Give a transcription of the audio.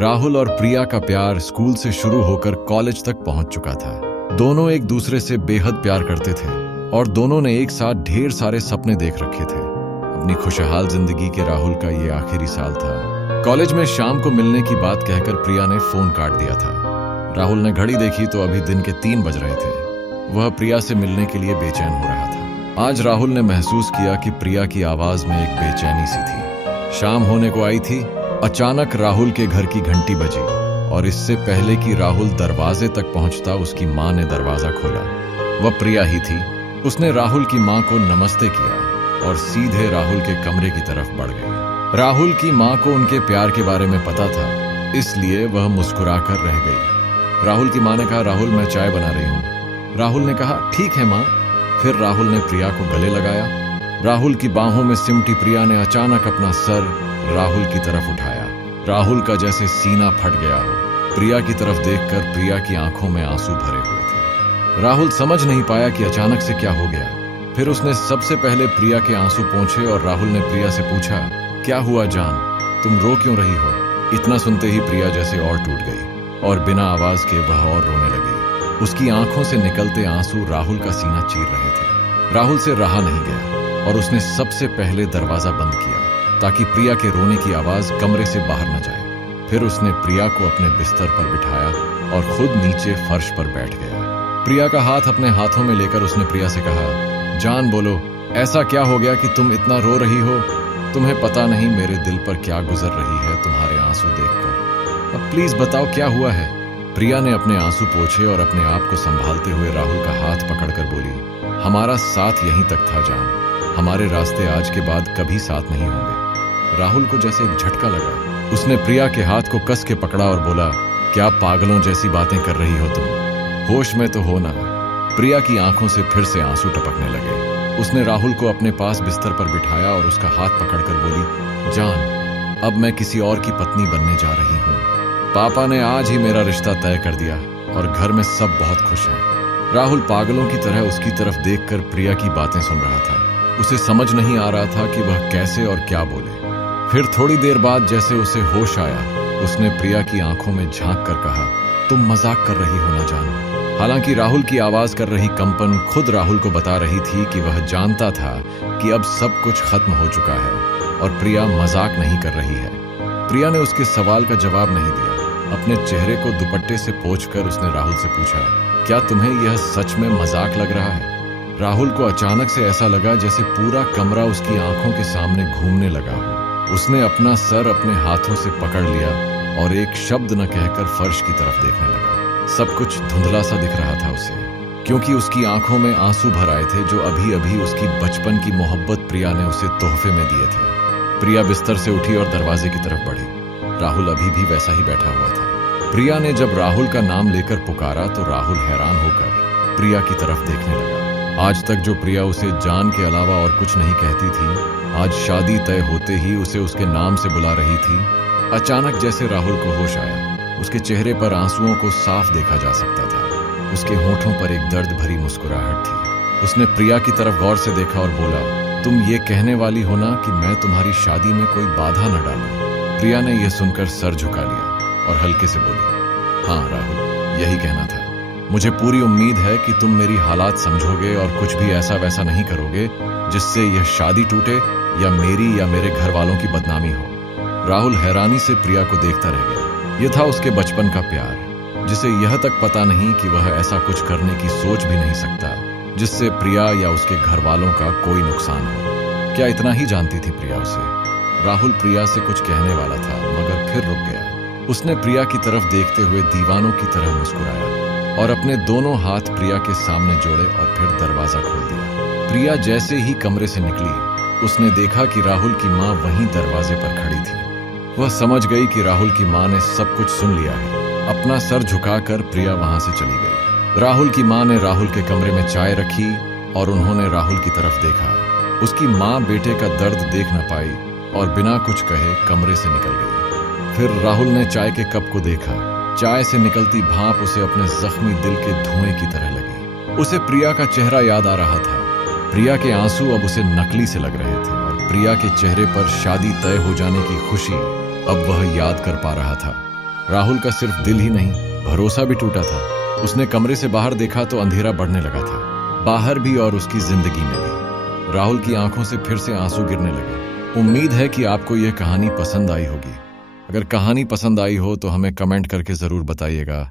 राहुल और प्रिया का प्यार स्कूल से शुरू होकर कॉलेज तक पहुंच चुका था। दोनों एक दूसरे से बेहद प्यार करते थे और दोनों ने एक साथ ढेर सारे सपने देख रखे थे। अपनी खुशहाल जिंदगी के राहुल का ये आखिरी साल था। कॉलेज में शाम को मिलने की बात कहकर प्रिया ने फोन काट दिया था। राहुल ने घड़ी देखी तो अभी दिन के 3 बज रहे थे। वह प्रिया से मिलने के लिए बेचैन हो रहा था। आज राहुल ने महसूस किया कि प्रिया की आवाज में एक बेचैनी सी थी। शाम होने को आई थी। अचानक राहुल के घर की घंटी बजी और इससे पहले कि राहुल दरवाजे तक पहुंचता उसकी मां ने दरवाजा खोला। वह प्रिया ही थी। उसने राहुल की मां को नमस्ते किया और सीधे राहुल के कमरे की तरफ बढ़ गई। राहुल की मां को उनके प्यार के बारे में पता था, इसलिए वह मुस्कुराकर रह गई। राहुल की मां ने कहा, राहुल मैं चाय बना रही हूं। राहुल ने कहा, ठीक है मां। फिर राहुल ने प्रिया को गले लगाया। राहुल की बाहों में सिमटी प्रिया ने अचानक अपना सर राहुल की तरफ उठाया। राहुल का जैसे सीना फट गया हो। प्रिया की तरफ देखकर प्रिया की आंखों में आंसू भरे हुए थे। राहुल समझ नहीं पाया कि अचानक से क्या हो गया। फिर उसने सबसे पहले प्रिया के आंसू पोंछे और राहुल ने प्रिया से पूछा, क्या हुआ जान, तुम रो क्यों रही हो? इतना सुनते ही प्रिया जैसे और टूट गई और बिना आवाज के वह और रोने लगी। उसकी आंखों से निकलते आंसू राहुल का सीना चीर रहे थे। राहुल से रहा नहीं गया और उसने सबसे पहले दरवाजा बंद किया ताकि प्रिया के रोने की आवाज कमरे से बाहर न जाए। फिर उसने प्रिया को अपने बिस्तर पर बिठाया और खुद नीचे फर्श पर बैठ गया। प्रिया का हाथ अपने हाथों में लेकर उसने प्रिया से कहा, जान बोलो, ऐसा क्या हो गया कि तुम इतना रो रही हो? तुम्हें पता नहीं मेरे दिल पर क्या गुजर रही है तुम्हारे आंसू देखकर। अब प्लीज बताओ क्या हुआ है? प्रिया ने अपने आंसू पोंछे और अपने आप को संभालते हुए राहुल का हाथ पकड़कर बोली, हमारा साथ यहीं तक था जान, हमारे रास्ते आज के बाद कभी साथ नहीं होंगे। राहुल को जैसे एक झटका लगा। उसने प्रिया के हाथ को कस के पकड़ा और बोला, क्या पागलों जैसी बातें कर रही हो तुम? होश में तो हो ना? प्रिया की आंखों से फिर से आंसू टपकने लगे। उसने राहुल को अपने पास बिस्तर पर बिठाया और उसका हाथ पकड़कर बोली, जान, अब मैं किसी और की पत्नी बनने जा रही हूँ। पापा ने आज ही मेरा रिश्ता तय कर दिया और घर में सब बहुत खुश हैं। राहुल पागलों की तरह उसकी तरफ देखकर प्रिया की बातें सुन रहा था। उसे समझ नहीं आ रहा था कि वह कैसे और क्या बोले। फिर थोड़ी देर बाद जैसे उसे होश आया, उसने प्रिया की आंखों में झांक कर कहा, तुम मजाक कर रही हो ना जान? हालांकि राहुल की आवाज कर रही कंपन खुद राहुल को बता रही थी कि वह जानता था कि अब सब कुछ खत्म हो चुका है और प्रिया मजाक नहीं कर रही है। प्रिया ने उसके सवाल का जवाब नहीं दिया। अपने चेहरे को दुपट्टे से पोंछकर उसने राहुल से पूछा, क्या तुम्हें यह सच में मजाक लग रहा है? राहुल को अचानक से ऐसा लगा जैसे पूरा कमरा उसकी आंखों के सामने घूमने लगा हो। उसने अपना सर अपने हाथों से पकड़ लिया और एक शब्द न कहकर फर्श की तरफ देखने लगा। सब कुछ धुंधला सा दिख रहा था उसे, क्योंकि उसकी आंखों में आंसू भर आए थे जो अभी अभी उसकी बचपन की मोहब्बत प्रिया ने उसे तोहफे में दिए थे। प्रिया बिस्तर से उठी और दरवाजे की तरफ बढ़ी। राहुल अभी भी वैसा ही बैठा हुआ था। प्रिया ने जब राहुल का नाम लेकर पुकारा तो राहुल हैरान होकर प्रिया की तरफ देखने लगा। आज तक जो प्रिया उसे जान के अलावा और कुछ नहीं कहती थी, आज शादी तय होते ही उसे उसके नाम से बुला रही थी। अचानक जैसे राहुल को होश आया, उसके चेहरे पर आंसुओं को साफ देखा जा सकता था। उसके होठों पर एक दर्द भरी मुस्कुराहट थी। उसने प्रिया की तरफ गौर से देखा और बोला, तुम ये कहने वाली हो ना कि मैं तुम्हारी शादी में कोई बाधा न डालूं? प्रिया ने यह सुनकर सर झुका लिया और हल्के से बोली, हाँ राहुल, यही कहना था। मुझे पूरी उम्मीद है कि तुम मेरी हालात समझोगे और कुछ भी ऐसा वैसा नहीं करोगे जिससे यह शादी टूटे या मेरी या मेरे घर वालों की बदनामी हो। राहुल हैरानी से प्रिया को देखता रह गया। यह था उसके बचपन का प्यार, जिसे यह तक पता नहीं कि वह ऐसा कुछ करने की सोच भी नहीं सकता जिससे प्रिया या उसके घर वालों का कोई नुकसान हो। क्या इतना ही जानती थी प्रिया उसे? राहुल प्रिया से कुछ कहने वाला था मगर फिर रुक गया। उसने प्रिया की तरफ देखते हुए दीवानों की तरह मुस्कुराया और अपने दोनों हाथ प्रिया के सामने जोड़े और फिर दरवाजा खोल दिया। प्रिया जैसे ही कमरे से निकली, उसने देखा कि राहुल की मां वहीं दरवाजे पर खड़ी थी। वह समझ गई कि राहुल की मां ने सब कुछ सुन लिया है। अपना सर झुकाकर प्रिया वहां से चली गई। राहुल की मां ने राहुल के कमरे में चाय रखी और उन्होंने राहुल की तरफ देखा। उसकी मां बेटे का दर्द देख न पाई और बिना कुछ कहे कमरे से निकल गई। फिर राहुल ने चाय के कप को देखा। चाय से निकलती भाप उसे अपने जख्मी दिल के धुएं की तरह लगी। उसे प्रिया का चेहरा याद आ रहा था। प्रिया के आंसू अब उसे नकली से लग रहे थे और प्रिया के चेहरे पर शादी तय हो जाने की खुशी अब वह याद कर पा रहा था। राहुल का सिर्फ दिल ही नहीं, भरोसा भी टूटा था। उसने कमरे से बाहर देखा तो अंधेरा बढ़ने लगा था, बाहर भी और उसकी जिंदगी में भी। राहुल की आंखों से फिर से आंसू गिरने लगे। उम्मीद है कि आपको यह कहानी पसंद आई होगी। अगर कहानी पसंद आई हो तो हमें कमेंट करके जरूर बताइएगा।